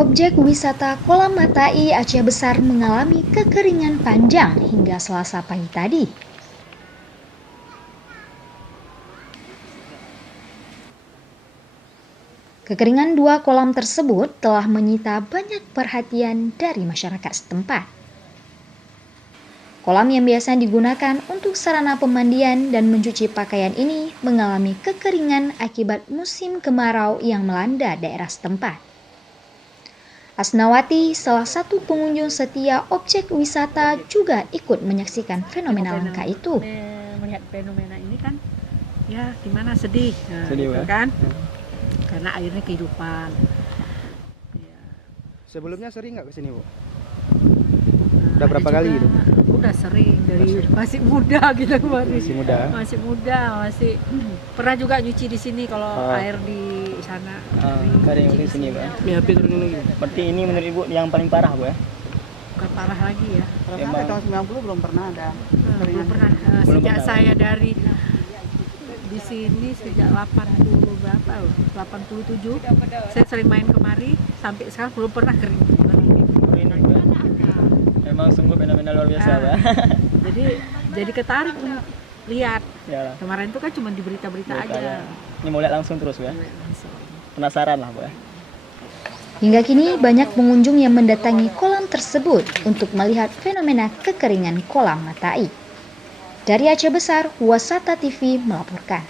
Objek wisata Kolam Matai Aceh Besar mengalami kekeringan panjang hingga Selasa pagi tadi. Kekeringan dua kolam tersebut telah menyita banyak perhatian dari masyarakat setempat. Kolam yang biasa digunakan untuk sarana pemandian dan mencuci pakaian ini mengalami kekeringan akibat musim kemarau yang melanda daerah setempat. Asnawati, salah satu pengunjung setia objek wisata, juga ikut menyaksikan fenomena langka itu. Melihat fenomena ini kan, ya gimana sedih, Sedih, gitu ya? kan? Karena airnya kehidupan. Ya. Sebelumnya sering nggak kesini, Bu? Nah, Udah berapa kali gitu? Udah sering, dari masih muda gitu kemarin. Masih muda. Masih muda, masih pernah juga nyuci di sini kalau air di sana. Sering di sini, Pak. Ya, lagi. Berarti ini menurut Ibu yang paling parah, Bu ya? Bukan parah lagi ya. Sampai tahun 90 belum pernah ada. Belum pernah. Belum Sejak pernah. saya dari di sini sejak 80 berapa loh? 87. Saya sering main kemari sampai sekarang belum pernah kering. Ini, Bu. Memang sungguh fenomena luar biasa, Pak. Jadi ketarik lihat. Ya, Kemarin itu kan cuma di berita-berita berita, aja. ya. Ini mau lihat langsung terus, Bu ya? Penasaran lah, Bu ya? Hingga kini banyak pengunjung yang mendatangi kolam tersebut untuk melihat fenomena kekeringan kolam Matai. Dari Aceh Besar, Wasata TV melaporkan.